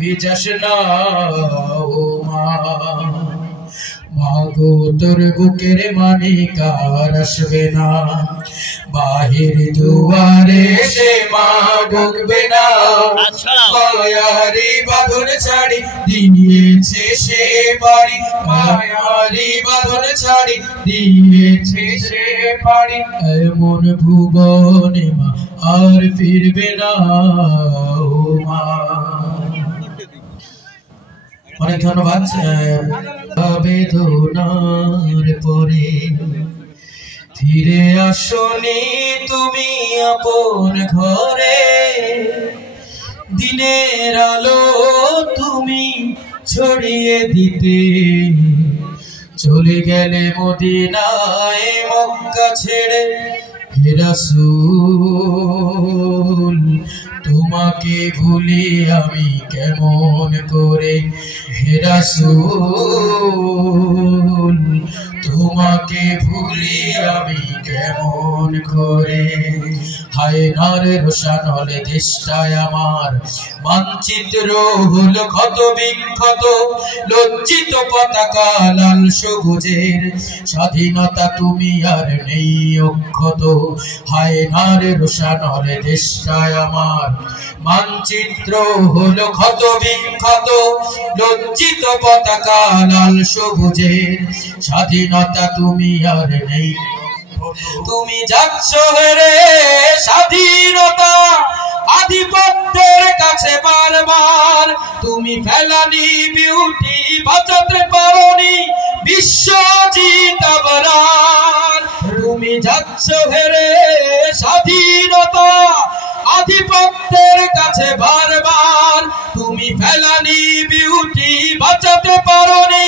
Visas না ও মা, মাগো তোর বুকের মানিকার আসবে না, বাহির দুয়ারে সে মা ঢুকবে না, মায়ারি বাঁধন ছাড়ি দিয়েছে সে বাড়ি, মায়ারি বাঁধন ছাড়ি দিয়েছে সে বাড়ি, এমন ভুবনে মা আর ফিরবে না ও মা। অনেক ধন্যবাদ। বেদনার পরে ফিরে আসনি তুমি আপন ঘরে, দিনের আলো তুমি ছড়িয়ে দিতে চলে গেলে মদিনায় মক্কা ছেড়ে। হে রাসূল তোমাকে ভুলি আমি কেমন করে, হে রাসূল তোমাকে ভুলি আমি কেমন করে। হায় নারে রোশানল দেশটায় আমার মানচিত্র হলো ক্ষত বিক্ষত, লজ্জিত পতাকা লাল সবুজের, স্বাধীনতা তুমি আর নেই অক্ষত। হায় নারে রোশানল দেশটায় আমার মানচিত্র হলো ক্ষত বিক্ষত, লজ্জিত পতাকা লাল সবুজের, স্বাধীনতা তুমি আর নেই। তুমি যাচ্ছ হেরে স্বাধীনতা আধিপত্যের কাছে বারবার, তুমি ফেলানি বিউটি বাঁচাতে পারোনি বিশ্বজিৎ আবরার। তুমি যাচ্ছ হেরে স্বাধীনতা আধিপত্যের কাছে বারবার, তুমি ফেলানি বিউটি বাঁচাতে পারোনি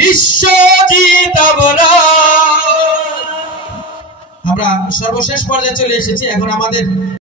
বিশ্বজিৎ আবরার। আমরা সর্বশেষ পর্যায়ে চলে এসেছি। এখন আমাদের